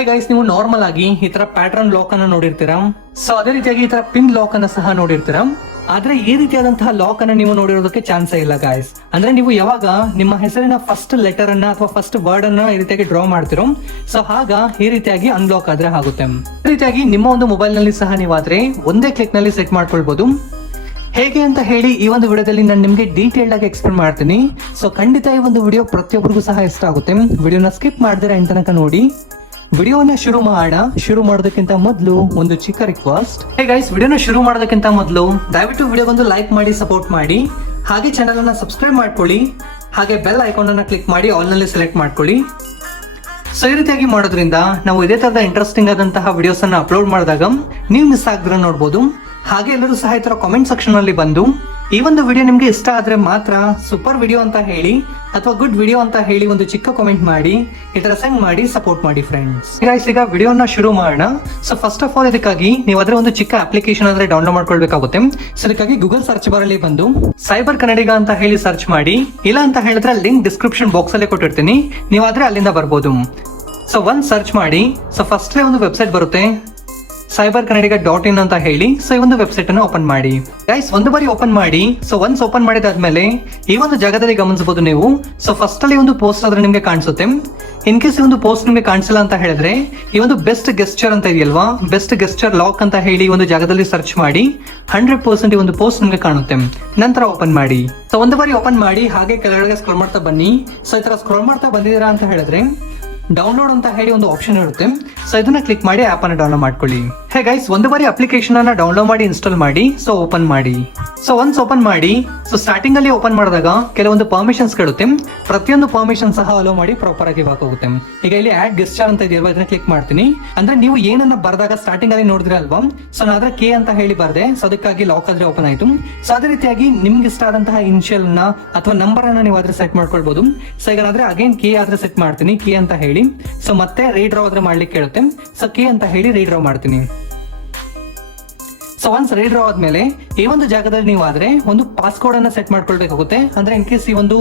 Hey guys ನೀವು normal ಆಗಿ ಈ ತರ ಪ್ಯಾಟರ್ನ್ ಲಾಕ್ ಅನ್ನ ನೋಡಿರ್ತೀರಾ? ಸೊ ಅದೇ ರೀತಿಯಾಗಿ ಈ ತರ ಪಿನ್ ಲಾಕ್ ಅನ್ನ ಸಹ ನೋಡಿರ್ತೀರಾ? ಆದ್ರೆ ಈ ರೀತಿಯಾದಂತಹ ಲಾಕ್ ಅನ್ನ ನೀವು ನೋಡಿರೋದಕ್ಕೆ ಚಾನ್ಸ್ ಇಲ್ಲ ಗಾಯ್ಸ್ ಅಂದ್ರೆ ನೀವು ಯಾವಾಗ ನಿಮ್ಮ ಹೆಸರಿನ ಫಸ್ಟ್ ಲೆಟರ್ ಅನ್ನ ಅಥವಾ ಫಸ್ಟ್ ವರ್ಡ್ ಅನ್ನ ಈ ರೀತಿಯಾಗಿ ಡ್ರಾ ಮಾಡ್ತಿರೋ? ಸೊ ಆಗ ಈ ರೀತಿಯಾಗಿ ಅನ್ಲಾಕ್ ಆದ್ರೆ ಆಗುತ್ತೆ. ಈ ರೀತಿಯಾಗಿ ನಿಮ್ಮ ಒಂದು ಮೊಬೈಲ್ನಲ್ಲಿ ಸಹ ನೀವಾದ್ರೆ ಒಂದೇ ಕ್ಲಿಕ್ನಲ್ಲಿ ಸೆಟ್ ಮಾಡ್ಕೊಳ್ಬಹುದು ಹೇಗೆ ಅಂತ ಹೇಳಿ ಈ ಒಂದು ವಿಡಿಯೋದಲ್ಲಿ ನಾನು ನಿಮಗೆ ಡೀಟೇಲ್ಡ್ ಆಗಿ ಎಕ್ಸ್ಪ್ಲೇನ್ ಮಾಡ್ತೀನಿ. ಸೊ ಖಂಡಿತ ಈ ಒಂದು ವಿಡಿಯೋ ಪ್ರತಿಯೊಬ್ಬರಿಗೂ ಸಹ ಇಷ್ಟ ಆಗುತ್ತೆ. ವಿಡಿಯೋನ ಸ್ಕಿಪ್ ಮಾಡಿದ್ರೆ ತನಕ ನೋಡಿ. ವಿಡಿಯೋನ ಶುರು ಮಾಡೋಣ ಶುರು ಮಾಡೋದಕ್ಕಿಂತ ಮೊದಲು ಒಂದು ಚಿಕ್ಕ ರಿಕ್ವೆಸ್ಟ್ ಹೇ ಗೈಸ್ ವಿಡಿಯೋನ ಶುರು ಮಾಡೋದಕ್ಕಿಂತ ಮೊದಲು ದಯವಿಟ್ಟು ವಿಡಿಯೋಗೊಂದು ಲೈಕ್ ಮಾಡಿ ಸಪೋರ್ಟ್ ಮಾಡಿ. ಹಾಗೆ ಚಾನಲ್ ಅನ್ನ ಸಬ್ಸ್ಕ್ರೈಬ್ ಮಾಡ್ಕೊಳ್ಳಿ. ಹಾಗೆ ಬೆಲ್ ಐಕಾನ್ ಅನ್ನ ಕ್ಲಿಕ್ ಮಾಡಿ ಆಲ್ನಲ್ಲಿ ಸೆಲೆಕ್ಟ್ ಮಾಡ್ಕೊಳ್ಳಿ. ಸೊ ಈ ರೀತಿಯಾಗಿ ಮಾಡೋದ್ರಿಂದ ನಾವು ಇದೇ ತರದ ಇಂಟ್ರೆಸ್ಟಿಂಗ್ ಆದಂತಹ ವಿಡಿಯೋಸ್ ಅನ್ನ ಅಪ್ಲೋಡ್ ಮಾಡಿದಾಗ ನೀವು ಮಿಸ್ ಆಗದ್ರ ನೋಡ್ಬೋದು. ಹಾಗೆ ಎಲ್ಲರೂ ಸಹ ಈ ತರ ಕಾಮೆಂಟ್ ಸೆಕ್ಷನ್ ಅಲ್ಲಿ ಬಂದು ಈ ಒಂದು ವಿಡಿಯೋ ನಿಮ್ಗೆ ಇಷ್ಟ ಆದ್ರೆ ಮಾತ್ರ ಸೂಪರ್ ವಿಡಿಯೋ ಅಂತ ಹೇಳಿ ಅಥವಾ ಗುಡ್ ವಿಡಿಯೋ ಅಂತ ಹೇಳಿ ಒಂದು ಚಿಕ್ಕ ಕಾಮೆಂಟ್ ಮಾಡಿ ಇದರ ಸೆಂಡ್ ಮಾಡಿ ಸಪೋರ್ಟ್ ಮಾಡಿ ಫ್ರೆಂಡ್ಸ್ ಗೈಸ್ ಈಗ ವಿಡಿಯೋನ ಶುರು ಮಾಡೋಣ. ಸೊ ಫಸ್ಟ್ ಆಫ್ ಆಲ್ ಇದಕ್ಕಾಗಿ ನೀವು ಅದರ ಒಂದು ಚಿಕ್ಕ ಅಪ್ಲಿಕೇಶನ್ ಆದ್ರೆ ಡೌನ್ಲೋಡ್ ಮಾಡ್ಕೊಳ್ಬೇಕಾಗುತ್ತೆ. ಸೊ ಇದಕ್ಕಾಗಿ ಗೂಗಲ್ ಸರ್ಚ್ ಬಾರ್ ಅಲ್ಲಿ ಬಂದು ಸೈಬರ್ ಕನ್ನಡಿಗ ಅಂತ ಹೇಳಿ ಸರ್ಚ್ ಮಾಡಿ. ಇಲ್ಲ ಅಂತ ಹೇಳಿದ್ರೆ ಲಿಂಕ್ ಡಿಸ್ಕ್ರಿಪ್ಷನ್ ಬಾಕ್ಸ್ ಅಲ್ಲಿ ಕೊಟ್ಟಿರ್ತೀನಿ. ನೀವಾದ್ರೆ ಅಲ್ಲಿಂದ ಬರ್ಬೋದು. ಸೊ ಒಂದ್ ಸರ್ಚ್ ಮಾಡಿ. ಸೊ ಫಸ್ಟ್ ಒಂದು ವೆಬ್ಸೈಟ್ ಬರುತ್ತೆ. ಸೈಬರ್ ಕನ್ನಡಿಗ ಡಾಟ್ ಇನ್ ಅಂತ ಹೇಳಿ ಸೊ ಈ ಒಂದು ವೆಬ್ಸೈಟ್ ಅನ್ನು ಓಪನ್ ಮಾಡಿ. ಗೈಸ್ ಒಂದು ಬಾರಿ ಓಪನ್ ಮಾಡಿ ಸೊ ಒನ್ಸ್ ಓಪನ್ ಮಾಡಿದಾದ್ಮೇಲೆ, ಈ ಒಂದು ಜಾಗದಲ್ಲಿ ಗಮನಿಸಬಹುದು ನೀವು. ಸೊ ಫಸ್ಟ್ ಅಲ್ಲಿ ಒಂದು ಪೋಸ್ಟ್ ಆದ್ರೆ ನಿಮಗೆ ಕಾಣಿಸುತ್ತೆ. ಇನ್ ಕೇಸ್ ಈ ಒಂದು ಪೋಸ್ಟ್ ನಿಮಗೆ ಕಾಣಿಸಿಲ್ಲ ಅಂತ ಹೇಳಿದ್ರೆ, ಈ ಒಂದು ಬೆಸ್ಟ್ ಗೆಸ್ಚರ್ ಅಂತ ಇದೆಯಲ್ವಾ? ಬೆಸ್ಟ್ ಗೆಸ್ಚರ್ ಲಾಕ್ ಅಂತ ಹೇಳಿ ಒಂದು ಜಾಗದಲ್ಲಿ ಸರ್ಚ್ ಮಾಡಿ ಹಂಡ್ರೆಡ್ ಪರ್ಸೆಂಟ್ ಈ ಒಂದು ಪೋಸ್ಟ್ ನಿಮಗೆ ಕಾಣುತ್ತೆ. ನಂತರ ಓಪನ್ ಮಾಡಿ. ಸೊ ಒಂದು ಬಾರಿ ಓಪನ್ ಮಾಡಿ, ಹಾಗೆ ಕೆಳಗಡೆ ಸ್ಕ್ರೋಲ್ ಮಾಡ್ತಾ ಬನ್ನಿ. ಸೊ ಈ ತರ ಸ್ಕ್ರೋಲ್ ಮಾಡ್ತಾ ಬಂದಿದ್ದೀರಾ ಅಂತ ಹೇಳಿದ್ರೆ ಡೌನ್ಲೋಡ್ ಅಂತ ಹೇಳಿ ಒಂದು ಆಪ್ಷನ್ ಇರುತ್ತೆ. ಸೊ ಇದನ್ನ ಕ್ಲಿಕ್ ಮಾಡಿ ಆಪ್ ಅನ್ನು ಡೌನ್ಲೋಡ್ ಮಾಡ್ಕೊಳ್ಳಿ. ಹೇ ಗೈಸ್ ಒಂದು ಬಾರಿ ಅಪ್ಲಿಕೇಶನ್ ಅನ್ನ ಡೌನ್ಲೋಡ್ ಮಾಡಿ ಇನ್ಸ್ಟಾಲ್ ಮಾಡಿ ಸೊ ಓಪನ್ ಮಾಡಿ. ಸೊ ಒನ್ಸ್ ಓಪನ್ ಮಾಡಿ ಸೊ ಸ್ಟಾರ್ಟಿಂಗ್ ಅಲ್ಲಿ ಓಪನ್ ಮಾಡಿದಾಗ ಕೆಲವೊಂದು ಪರ್ಮಿಷನ್ಸ್ ಕೇಳುತ್ತೆ. ಪ್ರತಿಯೊಂದು ಪರ್ಮಿಷನ್ ಸಹ ಅಲೋ ಮಾಡಿ ಪ್ರಾಪರ್ ಆಗಿ ಹೋಗುತ್ತೆ. ಈಗ ಇಲ್ಲಿ ಆಡ್ ಗೆಸ್ಟರ್ ಅಂತ ಇದೆಯಲ್ವಾ ಇದನ್ನ ಕ್ಲಿಕ್ ಮಾಡ್ತೀನಿ. ಅಂದ್ರೆ ನೀವು ಏನನ್ನ ಬರ್ದಾಗ ಸ್ಟಾರ್ಟಿಂಗ್ ಅಲ್ಲಿ ನೋಡಿದ್ರೆ ಅಲ್ವಾ? ಸೊ ನಾನು ಅದ್ರ ಕೆ ಅಂತ ಹೇಳಿ ಬರ್ದೆ. ಸೊ ಅದಕ್ಕಾಗಿ ಲಾಕ್ ಆದ್ರೆ ಓಪನ್ ಆಯ್ತು. ಸೊ ಅದೇ ರೀತಿಯಾಗಿ ನಿಮ್ಗೆ ಇಷ್ಟ ಆದಂತಹ ಇನಿಷಿಯಲ್ನ ಅಥವಾ ನಂಬರ್ ಅನ್ನ ನೀವು ಆದ್ರೆ ಸೆಟ್ ಮಾಡ್ಕೊಳ್ಬಹುದು ಸೊ ಈಗ ನಾದ್ರೆ ಅಗೇನ್ ಕೆ ಆದ್ರೆ ಸೆಟ್ ಮಾಡ್ತೀನಿ. ಕೆ ಅಂತ ಹೇಳಿ. ಸೊ ಮತ್ತೆ ರೀಡ್ರಾ ಆದ್ರೆ ಮಾಡ್ಲಿಕ್ಕೆ ಕೇಳುತ್ತೆ. ಸೊ ಕೆ ಅಂತ ಹೇಳಿ ರೀಡ್ರಾ ಮಾಡ್ತೀನಿ. ಸೊ ಒನ್ಸ್ ರೀಡ್ರಾ ಆದ್ಮೇಲೆ ಈ ಒಂದು ಜಾಗದಲ್ಲಿ ನೀವು ಆದ್ರೆ ಒಂದು ಪಾಸ್ಕೋಡ್ ಅನ್ನ ಸೆಟ್ ಮಾಡ್ಕೊಳ್ಬೇಕಾಗುತ್ತೆ. ಅಂದ್ರೆ ಇನ್ ಕೇಸ್ ಈ ಒಂದು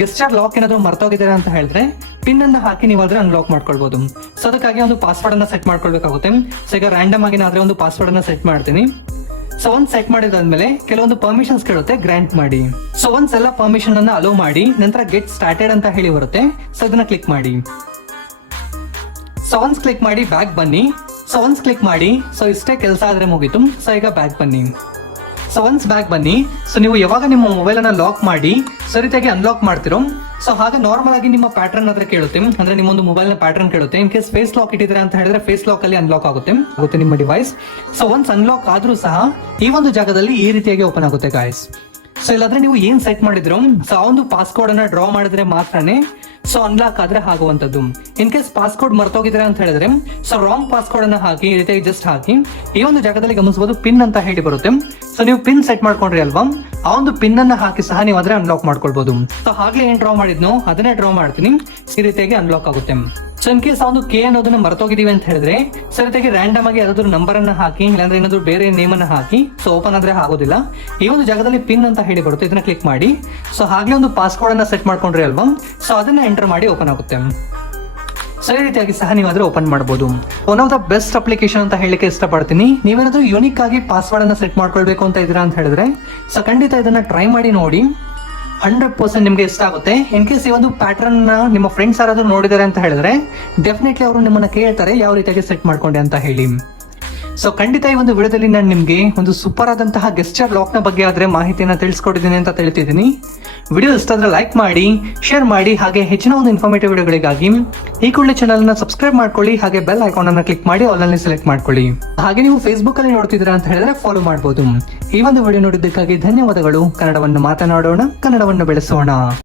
ಗೆಸ್ಟರ್ ಲಾಕ್ ಏನಾದ್ರು ಮರ್ತೋಗಿದ್ದಾರೆ ಅಂತ ಹೇಳಿದ್ರೆ ಪಿನ್ ಅನ್ನ ಹಾಕಿ ನೀವು ಆದ್ರೆ ಅನ್ಲಾಕ್ ಮಾಡ್ಕೊಳ್ಬಹುದು ಸೊ ಅದಕ್ಕಾಗಿ ಒಂದು ಪಾಸ್ವರ್ಡ್ ಅನ್ನ ಸೆಟ್ ಮಾಡ್ಕೊಳ್ಬೇಕಾಗುತ್ತೆ. ಸೊ ಈಗ ರ್ಯಾಂಡಮ್ ಆಗಿ ನಾದ್ರೆ ಒಂದು ಪಾಸ್ವರ್ಡ್ ಅನ್ನ ಸೆಟ್ ಮಾಡ್ತೀನಿ. ಸೊ ಒಂದ್ ಸೆಟ್ ಮಾಡಿದಾದ್ಮೇಲೆ ಕೆಲವೊಂದು ಪರ್ಮಿಷನ್ಸ್ ಕೇಳುತ್ತೆ ಗ್ರಾಂಟ್ ಮಾಡಿ. ಸೊ ಒಂದ್ಸ್ ಎಲ್ಲ ಪರ್ಮಿಷನ್ ಅನ್ನ ಅಲೋ ಮಾಡಿ, ನಂತರ ಗೆಟ್ ಸ್ಟಾರ್ಟೆಡ್ ಅಂತ ಹೇಳಿ ಬರುತ್ತೆ. ಸೊ ಅದನ್ನ ಕ್ಲಿಕ್ ಮಾಡಿ. ಸೊ ಒನ್ಸ್ ಕ್ಲಿಕ್ ಮಾಡಿ ಬ್ಯಾಕ್ ಬನ್ನಿ. ಸಾಂಗ್ಸ್ ಕ್ಲಿಕ್ ಮಾಡಿ. ಸೊ ಇಷ್ಟೇ ಕೆಲಸ ಆದ್ರೆ ಮುಗೀತು. ಸೊ ಈಗ ಬ್ಯಾಕ್ ಬನ್ನಿ. ಸಾಂಗ್ಸ್ ಬ್ಯಾಕ್ ಬನ್ನಿ. ಸೊ ನೀವು ಯಾವಾಗ ನಿಮ್ಮ ಮೊಬೈಲ್ ಅನ್ನ ಲಾಕ್ ಮಾಡಿ ಸರಿತಾಗಿ ಅನ್ಲಾಕ್ ಮಾಡ್ತಿರೋ. ಸೊ ಹಾಗೆ ನಾರ್ಮಲ್ ಆಗಿ ನಿಮ್ಮ ಪ್ಯಾಟರ್ನ್ ಆದ್ರೆ ಕೇಳುತ್ತೆ. ಅಂದ್ರೆ ನಿಮ್ಮೊಂದು ಮೊಬೈಲ್ ಪ್ಯಾಟರ್ನ್ ಕೇಳುತ್ತೆ. ಇನ್ ಕೇಸ್ ಫೇಸ್ ಲಾಕ್ ಇಟ್ಟಿದ್ರೆ ಅಂತ ಹೇಳಿದ್ರೆ ಫೇಸ್ ಲಾಕ್ ಅಲ್ಲಿ ಅನ್ಲಾಕ್ ಆಗುತ್ತೆ. ಆಗುತ್ತೆ ನಿಮ್ಮ ಡಿವೈಸ್ ಸೊ ಒನ್ಸ್ ಅನ್ಲಾಕ್ ಆದ್ರೂ ಸಹ ಈ ಒಂದು ಜಾಗದಲ್ಲಿ ಈ ರೀತಿಯಾಗಿ ಓಪನ್ ಆಗುತ್ತೆ ಗಾಯ್ಸ್ ಸೊ ಇಲ್ಲಾದ್ರೆ ನೀವು ಏನ್ ಸೆಟ್ ಮಾಡಿದ್ರು ಸೊ ಆ ಒಂದು ಪಾಸ್ಕೋಡ್ ಅನ್ನ ಡ್ರಾ ಮಾಡಿದ್ರೆ ಮಾತ್ರನೇ ಸೊ ಅನ್ಲಾಕ್ ಆದ್ರೆ ಆಗುವಂತದ್ದು ಇನ್ ಕೇಸ್ ಪಾಸ್ಕೋಡ್ ಮರ್ತೋಗಿದ್ರೆ ಅಂತ ಹೇಳಿದ್ರೆ ಸೊ ರಾಂಗ್ ಪಾಸ್ಕೋಡ್ ಅನ್ನ ಹಾಕಿ, ಈ ರೀತಿಯಾಗಿ ಜಸ್ಟ್ ಹಾಕಿ, ಈ ಒಂದು ಜಾಗದಲ್ಲಿ ಗಮನಿಸಬಹುದು ಪಿನ್ ಅಂತ ಹೇಳಿ ಬರುತ್ತೆ. ಸೊ ನೀವು ಪಿನ್ ಸೆಟ್ ಮಾಡ್ಕೊಂಡ್ರಿ ಅಲ್ವಾ? ಆ ಒಂದು ಪಿನ್ ಅನ್ನ ಹಾಕಿ ಸಹ ನೀವು ಅದ್ರೆ ಅನ್ಲಾಕ್ ಮಾಡ್ಕೊಳ್ಬಹುದು ಸೊ ಹಾಗೆ ಏನ್ ಡ್ರಾ ಮಾಡಿದ್ನೋ, ಅದನ್ನೇ ಡ್ರಾ ಮಾಡ್ತೀನಿ. ಈ ರೀತಿಯಾಗಿ ಅನ್ಲಾಕ್ ಆಗುತ್ತೆ. ಸೊ ಇನ್ ಕೇಸ್ ಒಂದು ಕೆ ಅನ್ನೋದನ್ನ ಮರ್ತೋಗಿದೀವಿ ಅಂತ ಹೇಳಿದ್ರೆ ಸೊ ರ್ಯಾಂಡಮ್ ಆಗಿ ಯಾವ್ದಾದ್ರು ನಂಬರ್ ಅನ್ನ ಹಾಕಿ, ಇಲ್ಲಾಂದ್ರೆ ಏನಾದ್ರು ಬೇರೆ ನೇಮ್ ಅನ್ನ ಹಾಕಿ ಸೊ ಓಪನ್ ಆದ್ರೆ ಆಗೋದಿಲ್ಲ. ಈ ಒಂದು ಜಾಗದಲ್ಲಿ ಪಿನ್ ಅಂತ ಹೇಳಿ ಬರುತ್ತೆ, ಇದನ್ನ ಕ್ಲಿಕ್ ಮಾಡಿ. ಸೊ ಹಾಗೆ ಒಂದು ಪಾಸ್ವರ್ಡ್ ಅನ್ನ ಸೆಟ್ ಮಾಡ್ಕೊಂಡ್ರಿ ಅಲ್ವಾ? ಸೊ ಅದನ್ನ ಎಂಟರ್ ಮಾಡಿ ಓಪನ್ ಆಗುತ್ತೆ. ಸೊ ರೀತಿಯಾಗಿ ಸಹ ನೀವಾದ್ರೆ ಓಪನ್ ಮಾಡಬಹುದು one of the best application ಅಂತ ಹೇಳಿಕ್ಕೆ ಇಷ್ಟಪಡ್ತೀನಿ. ನೀವೇನಾದ್ರೂ ಯುನಿಕ್ ಆಗಿ ಪಾಸ್ವರ್ಡ್ ಅನ್ನ ಸೆಟ್ ಮಾಡ್ಕೊಳ್ಬೇಕು ಅಂತ ಇದ್ದೀರಾ ಅಂತ ಹೇಳಿದ್ರೆ ಸೊ ಖಂಡಿತ ಇದನ್ನ ಟ್ರೈ ಮಾಡಿ ನೋಡಿ. ಹಂಡ್ರೆಡ್ ಪರ್ಸೆಂಟ್ ನಿಮಗೆ ಇಷ್ಟ ಆಗುತ್ತೆ. ಇನ್ ಕೇಸ್ ಈ ಒಂದು ಪ್ಯಾಟರ್ನ್ ನಿಮ್ಮ ಫ್ರೆಂಡ್ಸ್ ಯಾರಾದರೂ ನೋಡಿದ್ದಾರೆ ಅಂತ ಹೇಳಿದ್ರೆ ಡೆಫಿನೆಟ್ಲಿ ಅವರು ನಿಮ್ಮನ್ನ ಕೇಳ್ತಾರೆ, ಯಾವ ರೀತಿಯಾಗಿ ಸೆಟ್ ಮಾಡ್ಕೊಂಡೆ ಅಂತ ಹೇಳಿ. ಸೊ ಖಂಡಿತ ಈ ಒಂದು ವಿಡಿಯೋದಲ್ಲಿ ನಾನು ನಿಮಗೆ ಒಂದು ಸೂಪರ್ ಆದಂತಹ ಗೆಸ್ಟರ್ ಲಾಕ್ನ ಬಗ್ಗೆ ಆದರೆ ಮಾಹಿತಿಯನ್ನು ತಿಳಿಸ್ಕೊಟ್ಟಿದ್ದೀನಿ ಅಂತ ತಿಳಿತಿದ್ದೀನಿ. ವಿಡಿಯೋ ಇಷ್ಟ ಆದರೆ ಲೈಕ್ ಮಾಡಿ ಶೇರ್ ಮಾಡಿ, ಹಾಗೆ ಹೆಚ್ಚಿನ ಒಂದು ಇನ್ಫಾರ್ಮೇಟಿವ್ ವಿಡಿಯೋಗಳಿಗಾಗಿ ಈ ಕೂಡಲೇ ಚಾನಲ್ನ ಸಬ್ಸ್ಕ್ರೈಬ್ ಮಾಡ್ಕೊಳ್ಳಿ, ಹಾಗೆ ಬೆಲ್ ಐಕಾನ್ ಅನ್ನು ಕ್ಲಿಕ್ ಮಾಡಿ ಆನ್ಲೈನ್ ಸೆಲೆಕ್ಟ್ ಮಾಡ್ಕೊಳ್ಳಿ. ಹಾಗೆ ನೀವು ಫೇಸ್ಬುಕ್ ಅಲ್ಲಿ ನೋಡ್ತಿದ್ದೀರಾ ಅಂತ ಹೇಳಿದ್ರೆ ಫಾಲೋ ಮಾಡಬಹುದು ಈ ಒಂದು ವಿಡಿಯೋ ನೋಡಿದ್ದಕ್ಕಾಗಿ ಧನ್ಯವಾದಗಳು. ಕನ್ನಡವನ್ನು ಮಾತನಾಡೋಣ, ಕನ್ನಡವನ್ನು ಬೆಳೆಸೋಣ.